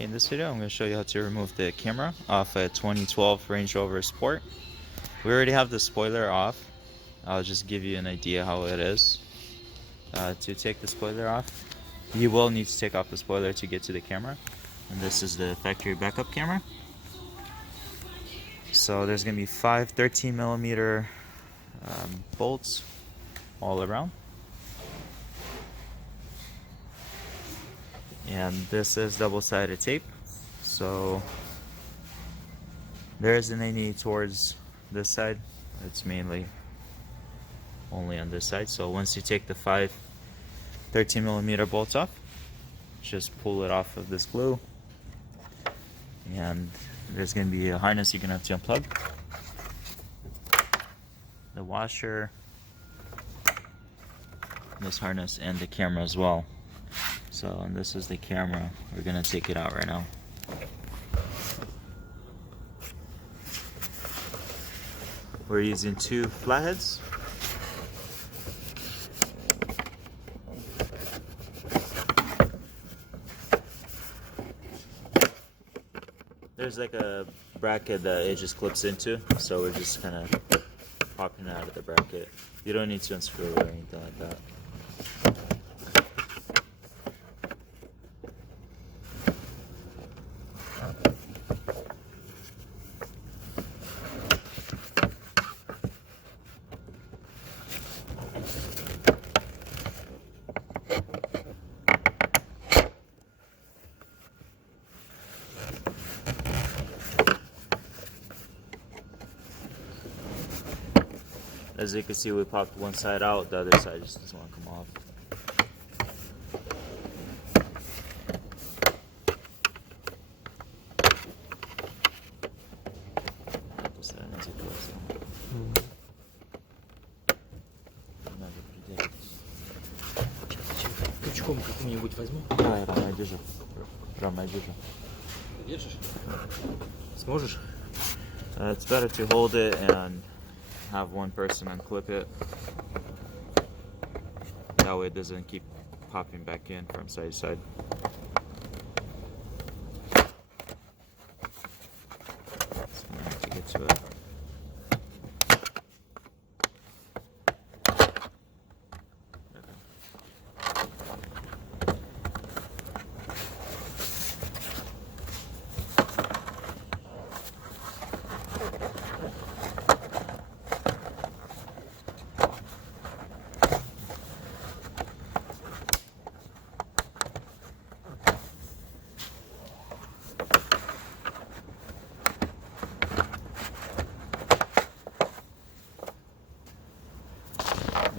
Okay, in this video I'm going to show you how to remove the camera off a 2012 Range Rover Sport. We already have the spoiler off. I'll just give you an idea how it is. To take the spoiler off, you will need to take off the spoiler to get to the camera. And this is the factory backup camera. So there's going to be 5 13mm bolts all around. And this is double-sided tape, so there isn't any towards this side. It's mainly only on this side. So once you take the 5 13mm bolts off, just pull it off of this glue, and there's going to be a harness you're going to have to unplug, the washer, this harness, and the camera as well. So, and this is the camera. We're gonna take it out right now. We're using 2 flatheads. There's like a bracket that it just clips into, so we're just kind of popping it out of the bracket. You don't need to unscrew it or anything like that. As you can see, we popped one side out, the other side just doesn't want to come off. Крючком каким-нибудь возьму. Давай, Рома, держи. Рома, держи. Держишь? Сможешь? It's better to hold it and have one person unclip it. That way it doesn't keep popping back in from side to side. So I'm going to get to it.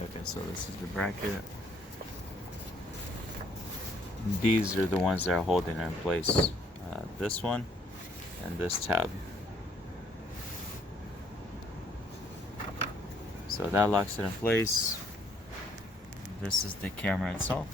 Okay, so this is the bracket. These are the ones that are holding it in place. This one and this tab. So that locks it in place. This is the camera itself.